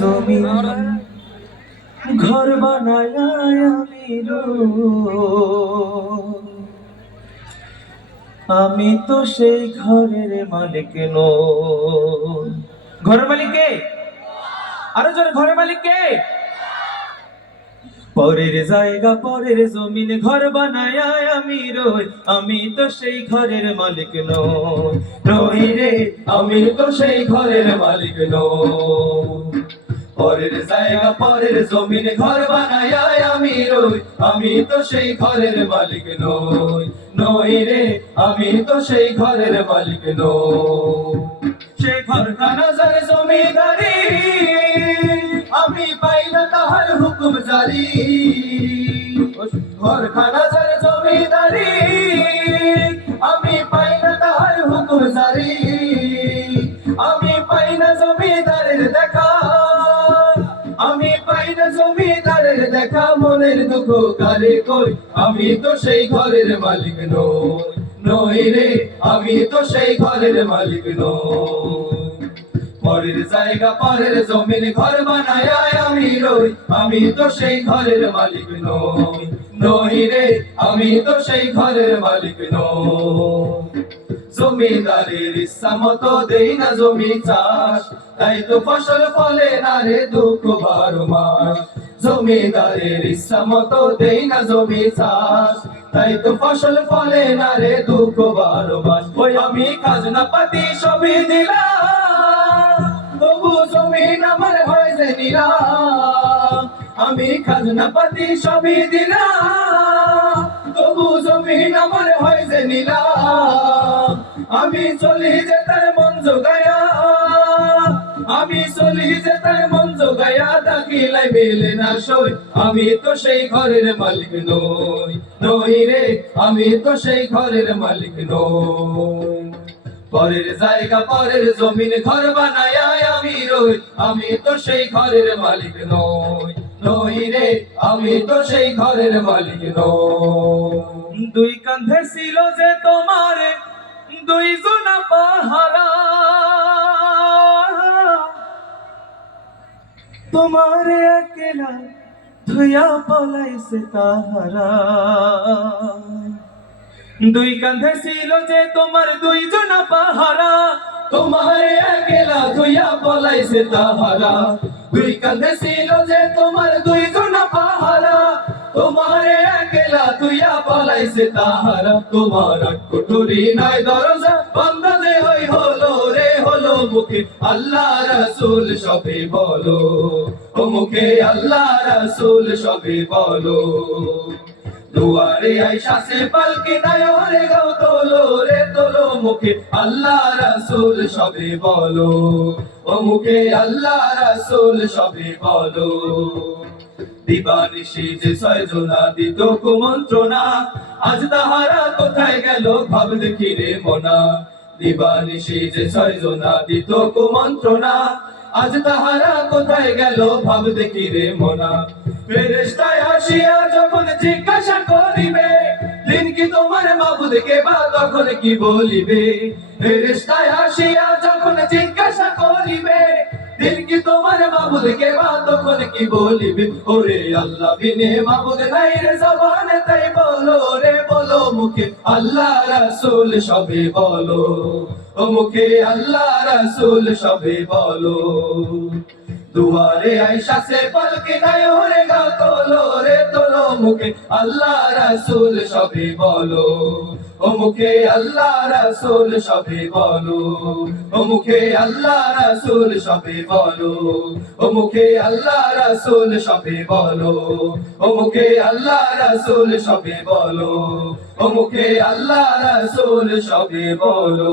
জমিন ঘর বানায় আমি তো সেই ঘরের মালিক নই। ঘরের মালিক কে? আরো জোরে, ঘরের মালিক কে? পরের জায়গা পরের জমিন ঘর বানায় আমি রই, আমি তো সেই ঘরের মালিক নই। নই রে, আমি তো সেই ঘরের মালিক নই। পরের জায়গা পরের জমিন ঘর বানায় আমি রই, আমি তো সেই ঘরের মালিক নই। নই রে, আমি তো সেই ঘরের মালিক নই। সে ঘরখানা যার জমিদারি, আমি পাই না তাহার হুকুম জারি। ঘরখানা যার জমিদারি, আমি পাই না তাহার হুকুম জারি। আমি পাই না জমিদারের দেখা, আমি পাই না জমিদারের দেখা। মনের দুঃখ কারে কই, আমি তো সেই ঘরের মালিক নই। নই রে, আমি তো সেই ঘরের মালিক নই। পরের জায়গা পরের জমিন ঘর বানায় আমি রই, আমি তো সেই ঘরের মালিক নই। নই রে, আমি তো সেই ঘরের মালিক নই। জমিদারের ইচ্ছা মতো দেই না জমি চাষ, তাই তো ফসল ফলে না রে দুঃখ 12 মাস। জমিদারের ইচ্ছা মতো দেই না জমি চাষ, তাই তো ফসল ফলে না রে দুঃখ 12 মাস। ওই আমি খাজনা পাতি সবই দিলাম, তবু জমিন আমার হয় যে নিলাম। আমি খাজনা পাতি সবই দিলাম, তবু জমিন আমার হয় যে নিলাম। আমি চলি যে তার মন জোগায়া, আমি চলি যে তার মন জোগায়া। দাখিলাই মেলে না সই, আমি তো সেই ঘরের মালিক নই। নই রে, আমি তো সেই ঘরের মালিক নই। পরের জায়গা পরের জমিন ঘর বানায় আমি রই, আমি তো সেই ঘরের মালিক নই। নই রে, আমি তো সেই ঘরের মালিক নই। দুই কাঁধে ছিল যে তোমার দুইজনা পাহারা, তোমার একলা ধুইয়া পলাইছে তাহারা। দুই কাঁধে ছিল যে তোমার দুইজনা পাহারা, তোমার একলা ধুইয়া পলাইছে তাহারা। দুই কাঁধে ছিল যে তোমার দুইজনা পাহারা, তোমার একলা ধুইয়া পলাইছে তাহারা। তোমার কুঠুরি নাই দরজা বন্ধ যে হই হলো রে হলো। মুখে আল্লাহ রাসূল সবে বলো, ও মুখে আল্লাহ রাসূল সবে বলো। দুয়ারে আইসা সে পালকি নায়রে গাও তোলো রে তোলো। মুখে আল্লাহ রাসূল সবে বলো, ও মুখে আল্লাহ রাসূল সবে বলো। দিবানিশি যে 6 জনা দিত কুমন্ত্রণা, আজ তাহারা কোথায় গেল ভাব দেখি রে মনা। দিবানিশি যে 6 জনা দিত কুমন্ত্রণা, আজ তাহারা কোথায় গেল ভাব দেখি রে মনা। ফেরেশতায় আসিয়া যখন জিজ্ঞাসা করিবে, দিন কি তোমার মাবুদ কে বা তখন কি বলিবে। ফেরেশতায় আসিয়া যখন জিজ্ঞাসা করিবে, দিন কি তোমার মাবুদ কে বা তখন কি বলিবে। ওরে আল্লাহ বিনে মাবুদ নাই রে জবানে তাই বলো রে বলো। মুখে আল্লাহ রাসূল সবে বলো, ও মুখে আল্লাহ রাসূল সবে বলো। দুয়ারে আইসা সে পালকি নায়রে গাও তোলো রে তোলো। মুখে আল্লাহ রাসূল সবে বলো, ও মুখে আল্লাহ রাসূল সবে বলো। ও মুখে আল্লাহ রাসূল সবে বলো, ও মুখে আল্লাহ রাসূল সবে বলো। ও মুখে আল্লাহ রাসূল সবে বলো, ও মুখে আল্লাহ রাসূল সবে বলো।